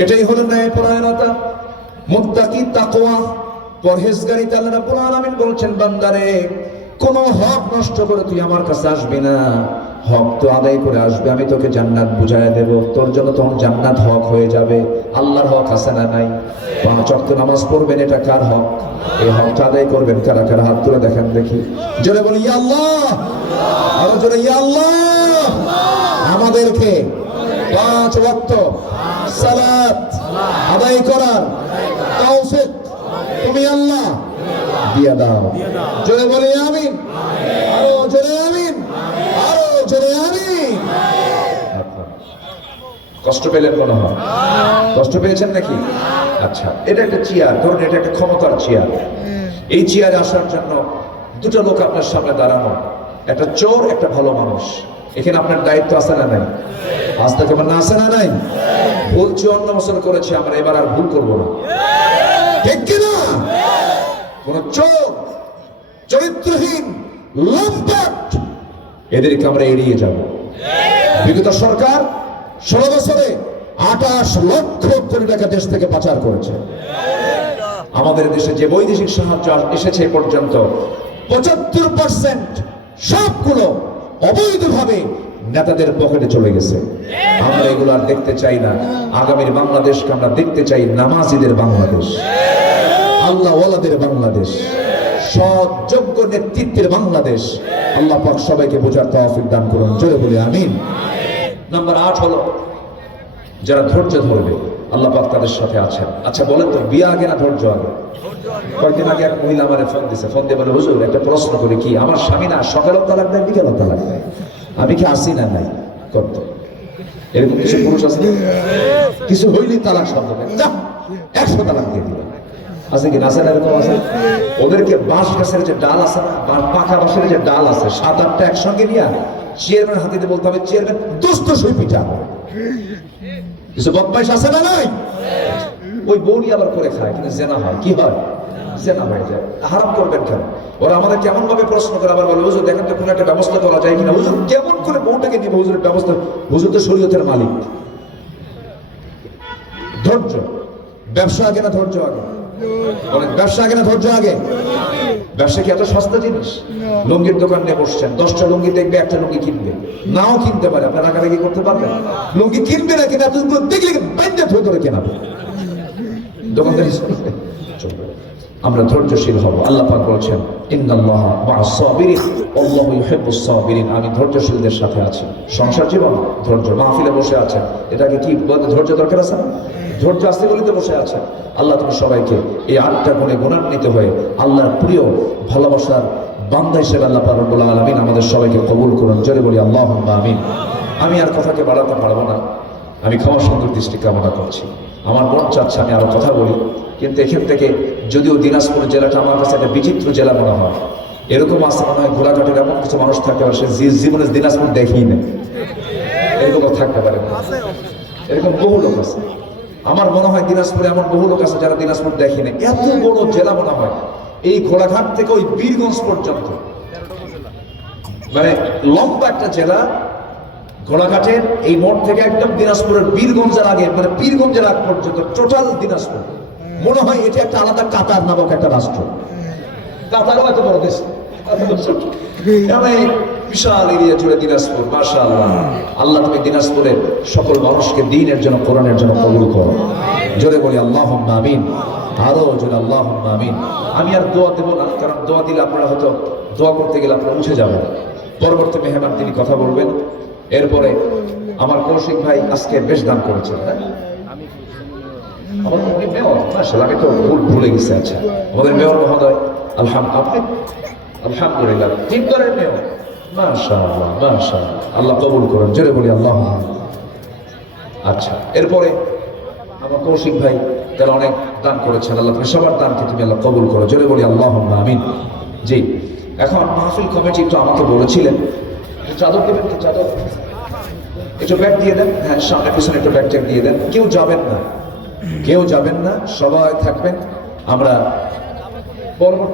এটাই হলো ন্যায়পরায়ণতা, মুত্তাকি, তাকওয়া, পরহেজগারিতা। আল্লাহ রাব্বুল আলামিন বলছেন, বান্দারে কোন হক নষ্ট করে তুই আমার কাছে আসবি না, হক তো আদায় করে আসবে, আমি তোকে জান্নাত বুঝাইয়া দেব, তোর জন্য তখন জান্নাত হক হয়ে যাবে। আল্লাহর হক আছে না নাই? 5 ওয়াক্ত নামাজ পড়বেন, এটা কার হক? এই হকটা আদায় করবেন কারা কারা? হাত তুলে দেখেন দেখি, জোরে বলি ইয়া আল্লাহ, আরো জোরে ইয়া আল্লাহ। আমাদেরকে 5 ওয়াক্ত সালাত আদায় করার তৌফিক তুমি আল্লাহ দিয়ে দাও। জোরে বলি আমিন, আরো জোরে আমিন, আরো জোরে আমিন। কষ্ট পেলেন মনে হয়? কষ্ট পেয়েছেন নাকি? আচ্ছা, এটা একটা চেয়ার, ধরুন এটা একটা ক্ষমতার চেয়ার। এই চেয়ারে আসার জন্য দুটো লোক আপনার সামনে দাঁড়ানো, একটা চোর, একটা ভালো মানুষ। এখানে আপনার দায়িত্ব আছে না নাই? আজ থেকে না আছে না নাই? ভুল 54 বছর করেছি আমরা, এবার আর ভুল করবো না, ঠিক কিনা? কোন চোর, চরিত্রহীন, লম্পট, এদেরকে আমরা এড়িয়ে যাব। বিগত সরকার 16 বছরে 28 লক্ষ কোটি টাকা দেশ থেকে পাচার করেছে। আমাদের দেশে যে বৈদেশিক সাহায্য এসেছে পর্যন্ত 75% সবগুলো অবৈধভাবে নেতাদের পকেটে চলে গেছে। আমরা এগুলো আর দেখতে চাই না। আগামীর বাংলাদেশকে আমরা দেখতে চাই নামাজিদের বাংলাদেশ, আল্লাহ ওয়ালাদের বাংলাদেশ, সৎ যোগ্য নেতৃত্বের বাংলাদেশ। আল্লাহ পাক সবাইকে বোঝার তৌফিক দান করুন, জোরে বলি আমিন। নাম্বার 8 হলো যারা ধৈর্য ধরবে, আল্লাহ পাক তাদের সাথে আছেন। আচ্ছা বলেন তো, বিয়ে আগে না ধৈর্য আগে? কয়েকদিন আগে এক মহিলা আমারে ফোন দিছে, ফোন দিয়ে বলে, হুজুর একটা প্রশ্ন করি, কি আমার স্বামী না সকালেও তালাক দেয়, বিকেলেও তালাক দেয়, আমি কি আসি না নাই করতে? এরকম কিছু পুরুষ আছে, কিছু হইলেই তালাক শব্দ, যা 100 তালাক দিয়ে দিল, আছে কি না? আছে না? এরকম আছে। ওদেরকে বাঁশ গাছের যে ডাল আছে না, পাকা বাঁশের যে ডাল আছে, 7-8টা একসঙ্গে নিয়ে চেয়ারম্যান হাতিতে বলতে হবে, চেয়ারম্যান দোস্ত সই পিঠা। কিছু বদমাইশ আছে না নাই? ওই বউরি আবার করে খায়, কিন্তু জেনা হয়। কি হয়? জেনা হয়ে যায়। হারাম করবেন কেন? ওরা আমাদের কেমন ভাবে প্রশ্ন করে, আবার বলে, হুজুর দেখেন তো কোনো একটা ব্যবস্থা করা যায় কিনা। হুজুর কেমন করে বউটাকে নিবে? হুজুরের ব্যবস্থা, হুজুর তো শরীয়তের মালিক। ধৈর্য, ব্যবসা আগে না ধৈর্য আগে? বলেন, ব্যবসা আগে না ধৈর্য আগে? ব্যবসা কি এত সস্তা জিনিস? লুঙ্গির দোকান নিয়ে বসছেন, 10টা লুঙ্গি দেখবে, একটা লুঙ্গি কিনবে, নাও কিনতে পারে, আপনার রাগারাগি করতে পারবেন? লুঙ্গি কিনবে না কিনা দেখলে বাইন্দা ধরে কেনাবে, দোকানদারি চলবে। আমরা ধৈর্যশীল হব। আল্লাহ পাক বলেছেন, ইন্নাল্লাহা মা'আস সাবিরিন, আল্লাহু ইউহিব্বুস সাবিরিন, আমি ধৈর্যশীলদের সাথে আছি। সংসার জীবন ধৈর্য, মাহফিলে বসে আছেন, এটাকে কি ধৈর্য দরকার আছে না? ধৈর্য আসতে বলিতে বসে আছে। আল্লাহ তুমি সবাইকে এই 8টা গুণে গুণান্বিত হয়ে আল্লাহর প্রিয় ভালোবাসার বান্দা হিসেবে আল্লাহ পাক রব্বুল আলামিন আমাদের সবাইকে কবুল করুন, জোরে বলি আল্লাহুম্মা আমিন। আমি আর কথাকে বাড়াতে পারবো না, আমি ক্ষমা সুন্দর দৃষ্টি কামনা করছি। আমার মন চাচ্ছে আমি আরো কথা বলি, কিন্তু এখান থেকে যদিও দিনাজপুর জেলাটা আমার কাছে একটা বিচিত্র জেলা মনে হয়, এরকম আছে মনে হয় ঘোড়াঘাটের এমন কিছু মানুষ থাকতে পারে সে জীবনে দিনাজপুর দেখেই না, এরকম থাকতে পারে। এরকম বহু লোক আছে, আমার মনে হয় দিনাজপুরে এমন বহু লোক আছে যারা দিনাজপুর দেখেনি। এত বড় জেলা মনে হয়, এই ঘোড়াঘাট থেকে ওই বীরগঞ্জ পর্যন্ত, মানে লম্বা একটা জেলা। ঘোড়াঘাটের এই মোড় থেকে একদম দিনাজপুরের বীরগঞ্জের আগে, মানে পীরগঞ্জের আগ পর্যন্ত টোটাল দিনাজপুর মনে হয় এটা একটা আলাদা কাতার নামক একটা রাষ্ট্র। কাতারও এত বড় দেশ, বিশাল এরিয়া জুড়ে দিনাজপুর। মাশাআল্লাহ, আল্লাহ তুমি দিনাজপুরের সকল মানুষকে দ্বীনের জন্য, কোরআনের জন্য কবুল করো, জোরে বলি আল্লাহুম্মা আমিন, আরো জোরে আল্লাহুম্মা আমিন। আমি আর দোয়া দেব না, কারণ দোয়া দিলে আপনারা হয়তো দোয়া করতে গেলে আপনারা উঠে যাবেন। পরবর্তী মেহমান তিনি কথা বলবেন। এরপরে আমার কৌশিক ভাই আজকে বেশ দান করেছেন, আমাদের মেয়র, মাশাআল্লাহ, আমি তো ভুলে গেছি। আচ্ছা, আমাদের মেয়র মহোদয়, আলহামদুলিল্লাহ 3 দলের মেয়র, মাশাআল্লাহ মাশাআল্লাহ, আল্লাহ কবুল করুন, জোরে বলি আল্লাহ। আচ্ছা, এরপরে আমার কৌশিক ভাই, যারা অনেক দান করেছেন, আল্লাহ তুমি সবার দানকে তুমি আল্লাহ কবুল করো, জোরে বলি আল্লাহুম্মা আমিন। জি, এখন মাহফিল কমিটি একটু আমাকে বলেছিলেন চাদর দেবেন, তো চাদর একটু ব্যাগ দিয়ে দেন। হ্যাঁ, সামনে পিছনে একটু ব্যাগ ট্যাগ দিয়ে দেন। কেউ যাবেন না, কেউ যাবেন না, সবাই থাকবেন। আমরা পরবর্তী